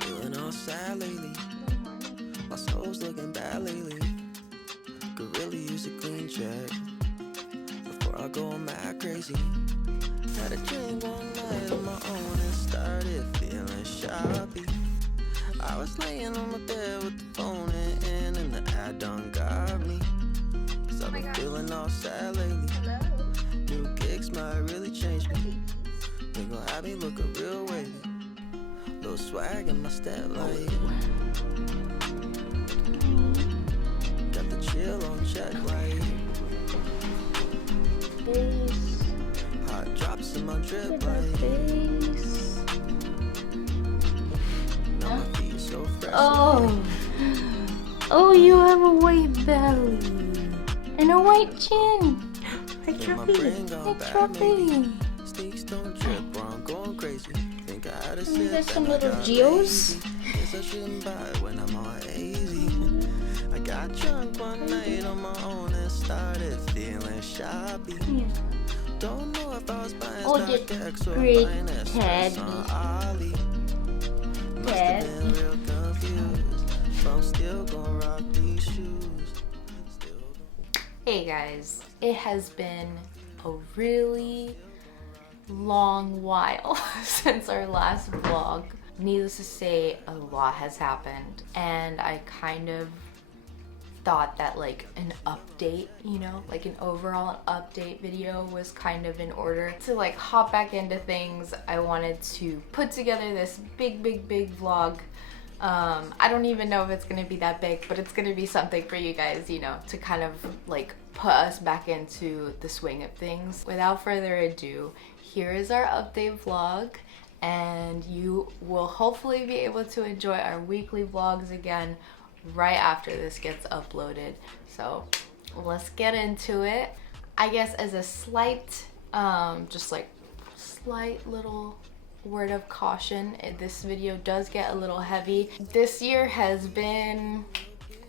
Feeling all sad lately. My soul's looking bad lately. Could really use a clean check before I go mad crazy. Had a drink one night on my own and started feeling shoppy. I was laying on my bed with the phone in and the ad done got me. Cause I've been feeling all sad lately. New kicks might really change me. They gon' have me looking real wavy. Little swag in my step like got the chill on check like hot drops in my drip like now my feet so fresh. Oh, you have a white belly and a white chin. Hey, Trophy. Hey, Trophy. Sneaks don't trip or I'm going crazy. Think I had a sip. There's some little geos. Guess I shouldn't buy it when I'm all easy. I got drunk one night on my own and started feeling shoppy. Yeah. Don't know if I was buying This great Ted. Must have been real confused. But I'm still gonna rock these shoes. Hey guys, it has been a really long while since our last vlog. Needless to say, a lot has happened, and I kind of thought that like an update, you know, like an overall update video was kind of in order. To like hop back into things, I wanted to put together this big vlog. I don't even know if it's gonna be that big, but it's gonna be something for you guys, you know, to kind of like put us back into the swing of things. Without further ado, here is our update vlog, and you will hopefully be able to enjoy our weekly vlogs again right after this gets uploaded. So let's get into it. I guess as a slight, just like slight little word of caution, this video does get a little heavy. This year has been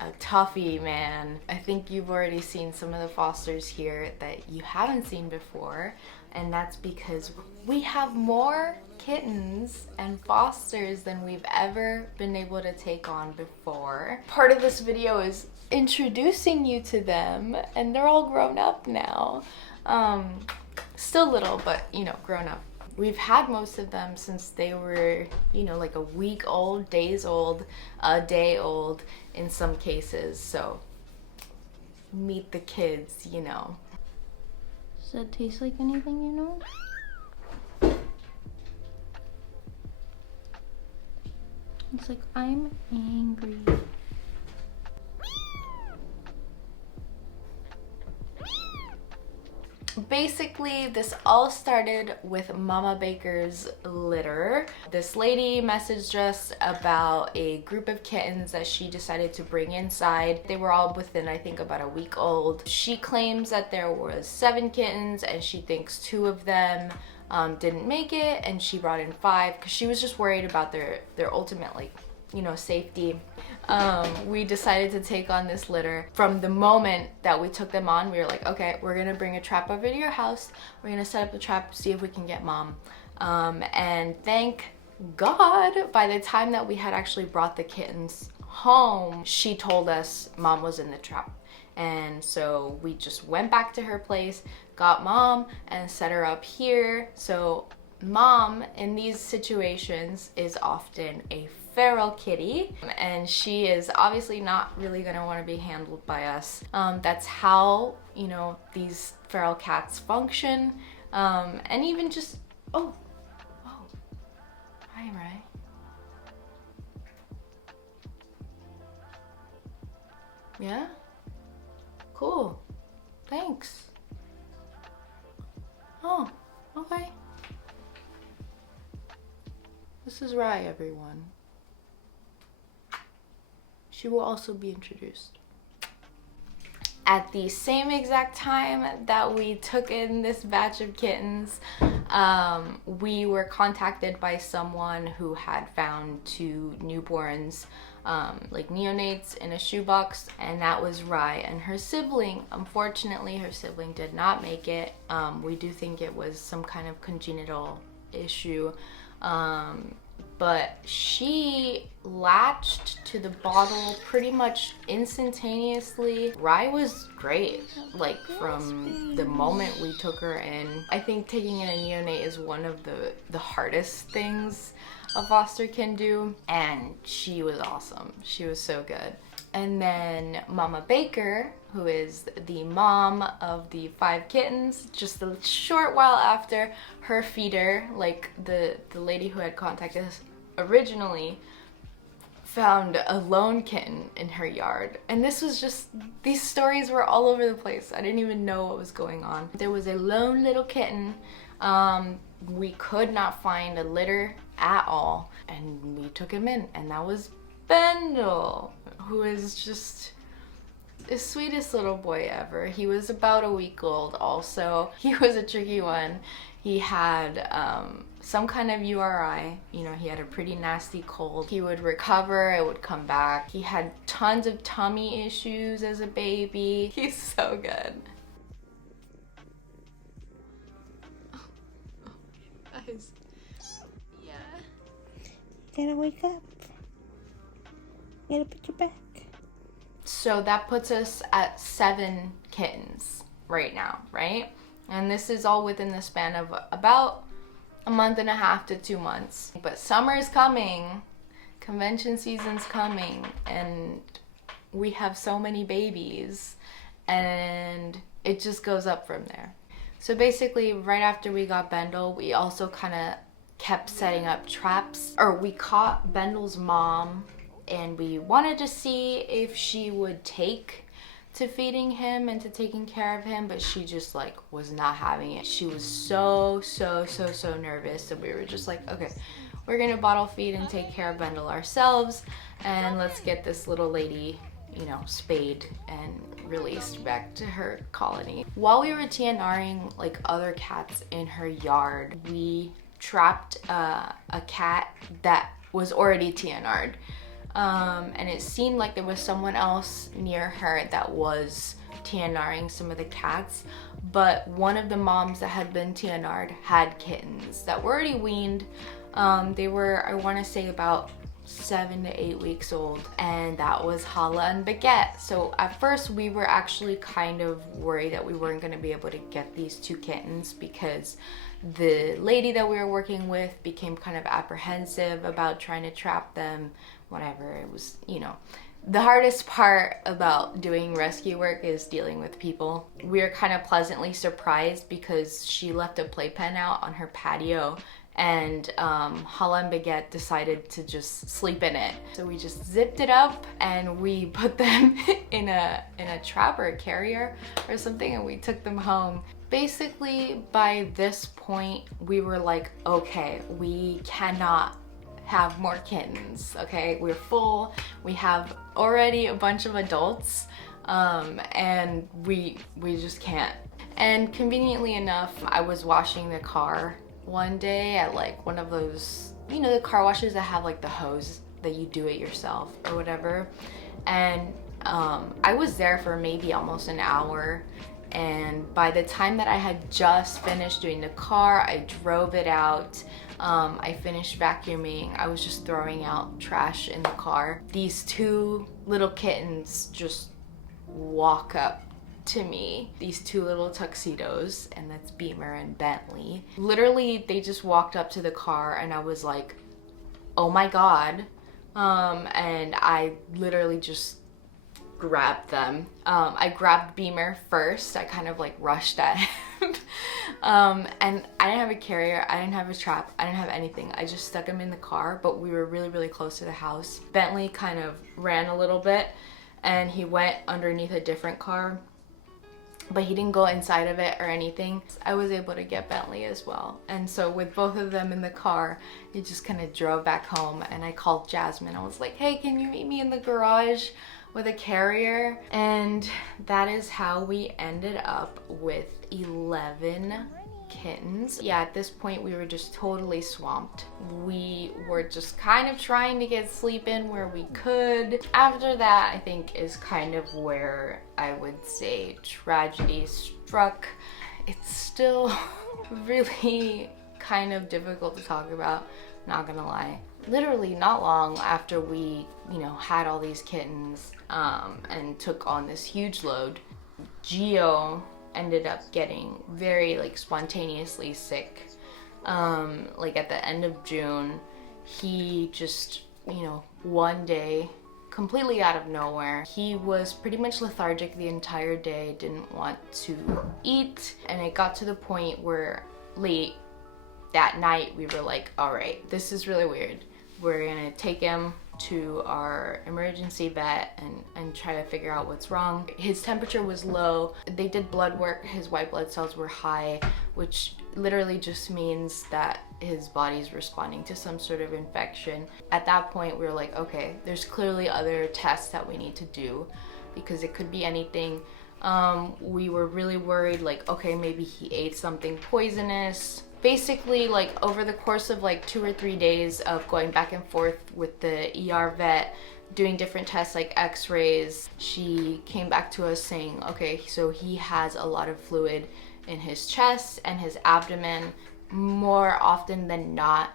a toughie, man. I think you've already seen some of the fosters here that you haven't seen before, and that's because we have more kittens and fosters than we've ever been able to take on before. Part of this video is introducing you to them, and they're all grown up now. Still little, but you know, grown up. We've had most of them since they were, you know, like a week old, days old, a day old in some cases. So meet the kids, you know. Does that taste like anything, you know? It's like, I'm angry. Basically, this all started with Mama Baker's litter. This lady messaged us about a group of kittens that she decided to bring inside. They were all within, I think, about a week old. She claims that there was 7 kittens and she thinks 2 of them didn't make it, and she brought in 5 because she was just worried about their ultimate, like, you know, safety. We decided to take on this litter. From the moment that we took them on, we were like, okay, we're gonna bring a trap over to your house. We're gonna set up a trap, see if we can get Mom. And thank God, by the time that we had actually brought the kittens home, she told us Mom was in the trap. And so we just went back to her place, got Mom, and set her up here. So Mom, in these situations, is often a feral kitty, and she is obviously not really gonna want to be handled by us. That's how, you know, these feral cats function. And even just, oh, hi, Ray. Yeah? Cool. Thanks. Oh, okay. This is Rai, everyone. She will also be introduced. at the same exact time that we took in this batch of kittens, we were contacted by someone who had found 2 newborns, like neonates in a shoebox, and that was Rye and her sibling. Unfortunately, her sibling did not make it. We do think it was some kind of congenital issue, but she latched to the bottle pretty much instantaneously. Rye was great, like from the moment we took her in. I think taking in a neonate is one of the hardest things a foster can do, and she was awesome. She was so good. And then Mama Baker, who is the mom of the 5 kittens, just a short while after, her feeder, like the lady who had contacted us originally, found a lone kitten in her yard. And this was just, these stories were all over the place. I didn't even know what was going on. There was a lone little kitten. We could not find a litter at all, and we took him in, and that was Bendel, who is just the sweetest little boy ever. He was about a week old also. He was a tricky one. He had some kind of URI. You know, he had a pretty nasty cold. He would recover, it would come back. He had tons of tummy issues as a baby. He's so good. Guys. Yeah. You gotta wake up. You gotta put your back. So that puts us at 7 kittens right now, right? And this is all within the span of about a month and a half to 2 months. But summer's coming, convention season's coming, and we have so many babies, and it just goes up from there. So basically, right after we got Bendel, we also kind of kept setting up traps. Or we caught Bendel's mom, and we wanted to see if she would take to feeding him and to taking care of him, but she just like was not having it. She was so nervous, so we were just like, okay, we're gonna bottle feed and take care of Bendel ourselves, and let's get this little lady, you know, spayed and released back to her colony. While we were TNRing like other cats in her yard, we trapped a cat that was already TNR'd. And it seemed like there was someone else near her that was TNRing some of the cats, but one of the moms that had been TNR'd had kittens that were already weaned. They were, I want to say, about 7 to 8 weeks old, and that was Hala and Baguette. So at first we were actually kind of worried that we weren't going to be able to get these 2 kittens, because the lady that we were working with became kind of apprehensive about trying to trap them. Whatever, it was, you know, the hardest part about doing rescue work is dealing with people. We were kind of pleasantly surprised because she left a playpen out on her patio, and Hala and Baguette decided to just sleep in it. So we just zipped it up and we put them in a trap or a carrier or something, and we took them home. Basically, by this point, we were like, okay, we cannot have more kittens, okay? We're full. We have already a bunch of adults, and we just can't. And conveniently enough, I was washing the car one day at like one of those, you know, the car washes that have like the hose that you do it yourself or whatever. And I was there for maybe almost an hour, and by the time that I had just finished doing the car, I drove it out. I finished vacuuming. I was just throwing out trash in the car. These 2 little kittens just walk up to me. These 2 little tuxedos, and that's Beamer and Bentley. Literally, they just walked up to the car, and I was like, oh my God. And I literally just grabbed them. I grabbed Beamer first. I kind of like rushed at him. And I didn't have a carrier, I didn't have a trap, I didn't have anything. I just stuck him in the car, but we were really close to the house. Bentley kind of ran a little bit, and he went underneath a different car, but he didn't go inside of it or anything. I was able to get Bentley as well. And so with both of them in the car, he just kind of drove back home, and I called Jasmine. I was like, hey, can you meet me in the garage? with a carrier, and that is how we ended up with 11 kittens. Yeah, at this point we were just totally swamped. We were just kind of trying to get sleep in where we could. After that, I think is kind of where I would say tragedy struck. It's still really kind of difficult to talk about, not gonna lie. Literally not long after we, had all these kittens and took on this huge load, Geo ended up getting very spontaneously sick. At the end of June, he just, one day, completely out of nowhere, he was pretty much lethargic the entire day, didn't want to eat, and it got to the point where late that night we were like, all right, this is really weird. We're gonna take him to our emergency vet and try to figure out what's wrong. His temperature was low. They did blood work. His white blood cells were high, which literally just means that his body's responding to some sort of infection. At that point, we were like, okay, there's clearly other tests that we need to do because it could be anything. We were really worried, okay, maybe he ate something poisonous. Basically, over the course of 2 or 3 days of going back and forth with the ER vet, doing different tests like x-rays, she came back to us saying, okay, so he has a lot of fluid in his chest and his abdomen. More often than not,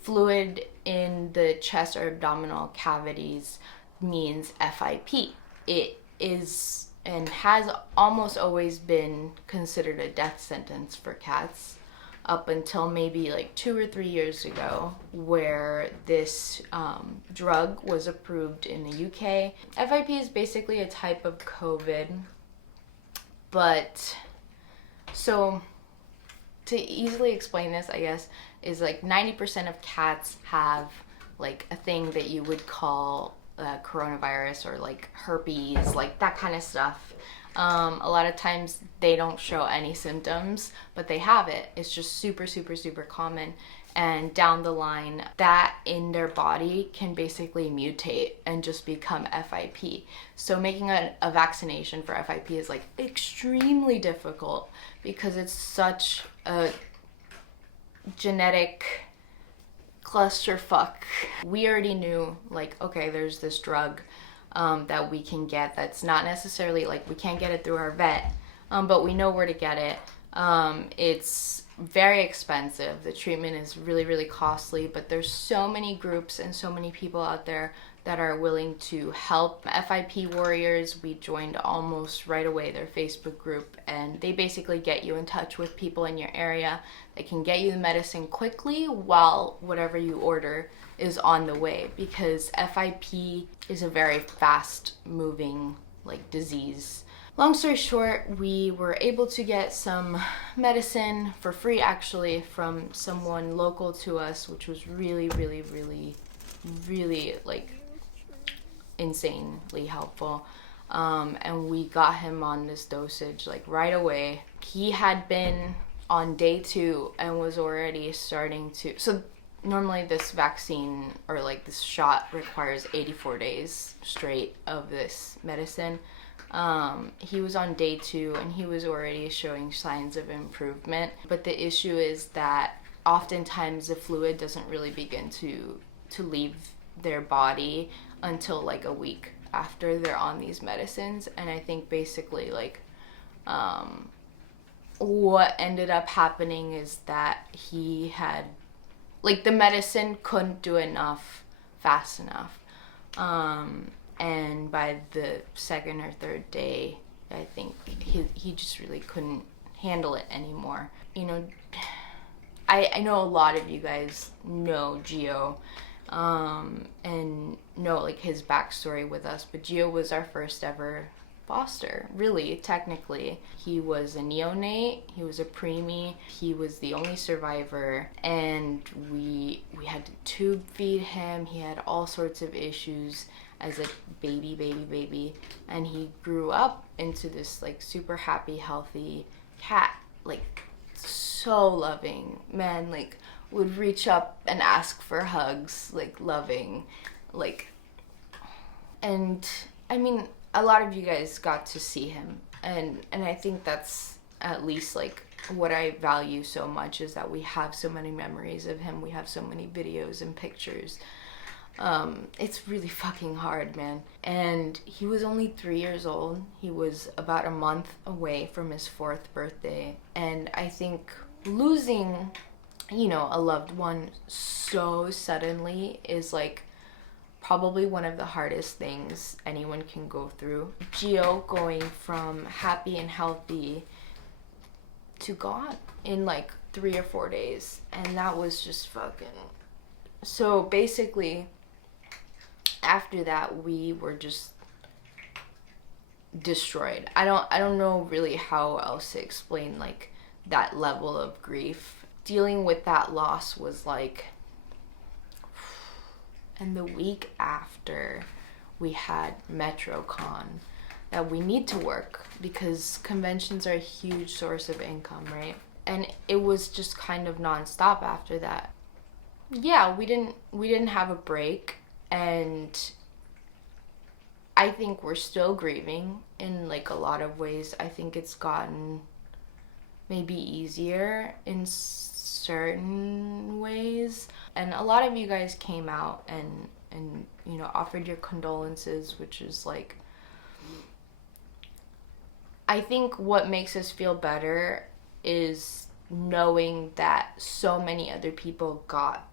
fluid in the chest or abdominal cavities means FIP. It is and has almost always been considered a death sentence for cats, up until maybe 2 or 3 years ago, where this drug was approved in the UK. FIP is basically a type of COVID, but so to easily explain this, I guess, is 90% of cats have a thing that you would call coronavirus or herpes, that kind of stuff. A lot of times they don't show any symptoms, but they have it. It's just super, super, super common. And down the line, that in their body can basically mutate and just become FIP. So making a vaccination for FIP is extremely difficult because it's such a genetic clusterfuck. We already knew okay, there's this drug that we can get that's not necessarily we can't get it through our vet, but we know where to get it. It's very expensive. The treatment is really, really costly, but there's so many groups and so many people out there that are willing to help. FIP Warriors, we joined almost right away their Facebook group, and they basically get you in touch with people in your area that can get you the medicine quickly while whatever you order is on the way, because FIP is a very fast moving disease. Long story short, we were able to get some medicine for free actually from someone local to us, which was really, really, really, really insanely helpful. And we got him on this dosage right away. He had been on day 2 and was already starting to, so normally this vaccine or this shot requires 84 days straight of this medicine. He was on day 2 and he was already showing signs of improvement. But the issue is that oftentimes the fluid doesn't really begin to leave their body until a week after they're on these medicines. And I think basically what ended up happening is that he had the medicine couldn't do enough fast enough. And by the 2nd or 3rd day, I think he just really couldn't handle it anymore. I know a lot of you guys know Geo and know his backstory with us, but Geo was our first ever foster, really, technically. He was a neonate, he was a preemie, he was the only survivor, and we had to tube feed him. He had all sorts of issues as a baby, and he grew up into this super happy, healthy cat, so loving, man, would reach up and ask for hugs, loving, and I mean, a lot of you guys got to see him, and I think that's at least like what I value so much, is that we have so many memories of him. We have so many videos and pictures. It's really fucking hard, man. And he was only 3 years old. He was about a month away from his 4th birthday. And I think losing, you know, a loved one so suddenly is like probably one of the hardest things anyone can go through. Gio going from happy and healthy to gone in like 3 or 4 days. And that was just fucking... So basically, after that, we were just destroyed. I don't know really how else to explain like that level of grief. Dealing with that loss was like... And the week after, we had MetroCon that we need to work because conventions are a huge source of income, right? And it was just kind of nonstop after that. Yeah, we didn't have a break, and I think we're still grieving in like a lot of ways. I think it's gotten maybe easier in certain ways. And a lot of you guys came out and you know, offered your condolences, which is like, I think what makes us feel better is knowing that so many other people got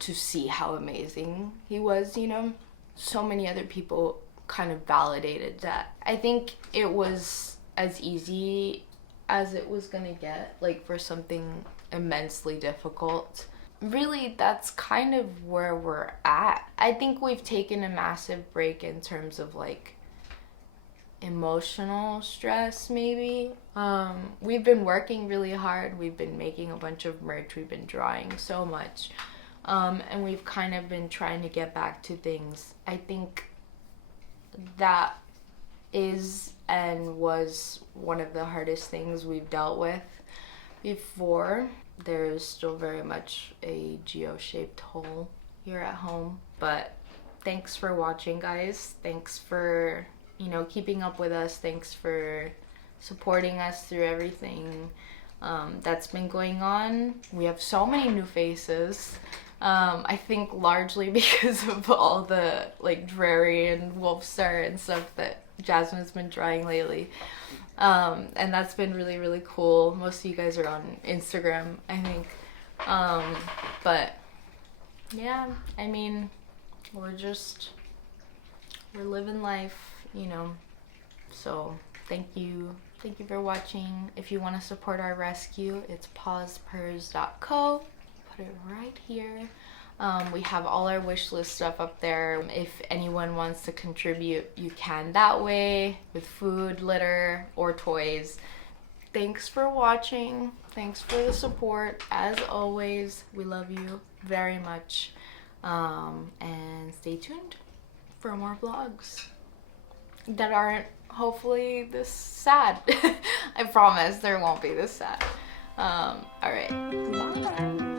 to see how amazing he was, you know? So many other people kind of validated that. I think it was as easy as it was gonna get, like for something immensely difficult. Really, that's kind of where we're at. I think we've taken a massive break in terms of like emotional stress, maybe. We've been working really hard. We've been making a bunch of merch. We've been drawing so much. And we've kind of been trying to get back to things. I think that is and was one of the hardest things we've dealt with before. There is still very much a geo-shaped hole here at home. But thanks for watching, guys. Thanks for, you know, keeping up with us. Thanks for supporting us through everything that's been going on. We have so many new faces. I think largely because of all the like Drary and Wolfstar and stuff that Jasmine's been drawing lately. And that's been really, really cool. Most of you guys are on Instagram, I think. But yeah, I mean, we're living life, you know. So thank you for watching. If you want to support our rescue, it's pausepers.co. Put it right here. We have all our wish list stuff up there. If anyone wants to contribute, you can that way with food, litter, or toys. Thanks for watching. Thanks for the support. As always, we love you very much. And stay tuned for more vlogs that aren't hopefully this sad. I promise there won't be this sad. All right, bye.